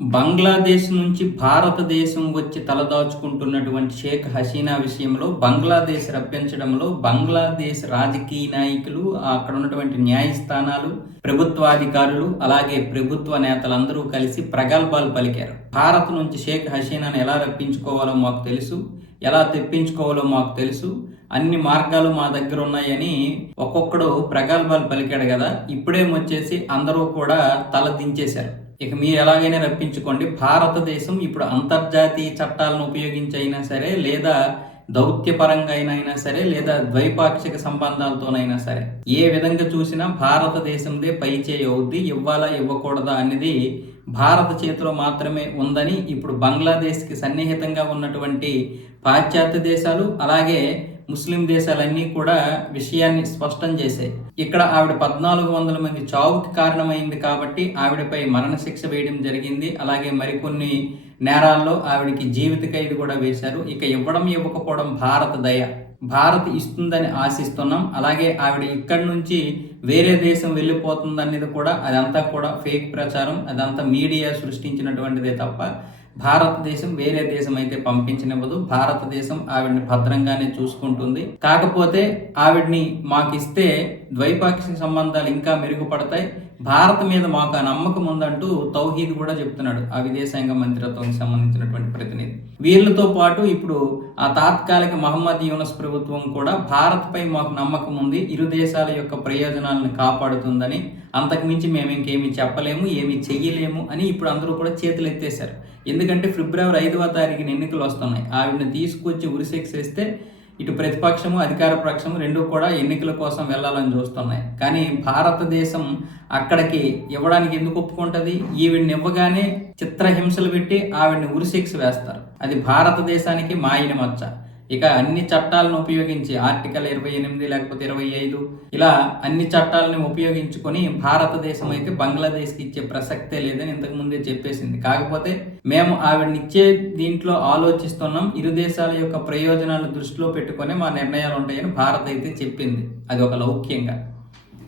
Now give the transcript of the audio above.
బంగ్లాదేశ్ నుంచి భారతదేశం వచ్చి తలదాచుకుంటున్నటువంటి షేక్ హసీనా విషయంలో బంగ్లాదేశ్ రప్పించడంలో బంగ్లాదేశ్ రాజకీయ నాయకులు, అక్కడ ఉన్నటువంటి న్యాయస్థానాలు, ప్రభుత్వాధికారులు, అలాగే ప్రభుత్వ నేతలందరూ కలిసి ప్రగల్భాలు పలికారు. భారత్ నుంచి షేక్ హసీనాను ఎలా రప్పించుకోవాలో మాకు తెలుసు, ఎలా తెప్పించుకోవాలో మాకు తెలుసు, అన్ని మార్గాలు మా దగ్గర ఉన్నాయని ఒక్కొక్కడు ప్రగల్భాలు పలికాడు కదా. ఇప్పుడేమొచ్చేసి అందరూ కూడా తల దించేశారు. ఇక మీరు ఎలాగైనా రప్పించుకోండి, భారతదేశం ఇప్పుడు అంతర్జాతీయ చట్టాలను ఉపయోగించి అయినా సరే, లేదా దౌత్యపరంగా అయినా సరే, లేదా ద్వైపాక్షిక సంబంధాలతోనైనా సరే, ఏ విధంగా చూసినా భారతదేశందే పైచేయి అవుద్ది. ఇవ్వాలా ఇవ్వకూడదా అనేది భారత చేతిలో మాత్రమే ఉందని ఇప్పుడు బంగ్లాదేశ్కి సన్నిహితంగా ఉన్నటువంటి పాశ్చాత్య దేశాలు, అలాగే ముస్లిం దేశాలన్నీ కూడా విషయాన్ని స్పష్టం చేశాయి. ఇక్కడ ఆవిడ 1400 మంది చావుకి కారణమైంది కాబట్టి ఆవిడపై మరణశిక్ష వేయడం జరిగింది. అలాగే మరికొన్ని నేరాల్లో ఆవిడకి జీవిత ఖైదు కూడా వేశారు. ఇక ఇవ్వడం ఇవ్వకపోవడం భారత దయ, భారత్ ఇస్తుందని ఆశిస్తున్నాం. అలాగే ఆవిడ ఇక్కడి నుంచి వేరే దేశం వెళ్ళిపోతుందనేది కూడా అదంతా కూడా ఫేక్ ప్రచారం, అదంతా మీడియా సృష్టించినటువంటిదే తప్ప భారతదేశం వేరే దేశం అయితే పంపించనివ్వదు. భారతదేశం ఆవిడ్ని భద్రంగానే చూసుకుంటుంది. కాకపోతే ఆవిడ్ని మాకిస్తే ద్వైపాక్షిక సంబంధాలు ఇంకా మెరుగుపడతాయి, భారత్ మీద మాకు ఆ నమ్మకం ఉందంటూ తౌహీద్ కూడా చెప్తున్నాడు ఆ విదేశాంగ మంత్రిత్వానికి సంబంధించినటువంటి ప్రతినిధి. వీళ్ళతో పాటు ఇప్పుడు ఆ తాత్కాలిక మహమ్మద్ యూనస్ ప్రభుత్వం కూడా భారత్పై మాకు నమ్మకం ఉంది, ఇరు దేశాల యొక్క ప్రయోజనాలను కాపాడుతుందని, అంతకుమించి మేము ఇంకేమీ చెప్పలేము, ఏమీ చెయ్యలేము అని ఇప్పుడు అందరూ కూడా చేతులు ఎత్తేశారు. ఎందుకంటే ఫిబ్రవరి 5వ తారీఖున ఎన్నికలు వస్తున్నాయి. ఆవిడని తీసుకొచ్చి ఉరిశిక్షిస్తే ఇటు ప్రతిపక్షము అధికార పక్షము రెండూ కూడా ఎన్నికల కోసం వెళ్ళాలని చూస్తున్నాయి. కానీ భారతదేశం అక్కడికి ఇవ్వడానికి ఎందుకు ఒప్పుకుంటుంది? ఈవిడ్ని ఇవ్వగానే చిత్రహింసలు పెట్టి ఆవిడ్ని ఉరిశిక్ష వేస్తారు. అది భారతదేశానికి మాయన మచ్చ. ఇక అన్ని చట్టాలను ఉపయోగించి ఆర్టికల్ 28 లేకపోతే 25 ఇలా అన్ని చట్టాలను ఉపయోగించుకొని భారతదేశం అయితే బంగ్లాదేశ్కి ఇచ్చే ప్రసక్తే లేదని ఇంతకు ముందే చెప్పేసింది. కాకపోతే మేము ఆవిడని ఇచ్చే దీంట్లో ఆలోచిస్తున్నాం, ఇరు దేశాల యొక్క ప్రయోజనాలను దృష్టిలో పెట్టుకొని మా నిర్ణయాలు ఉంటాయని భారత్ అయితే చెప్పింది. అది ఒక లౌక్యంగా.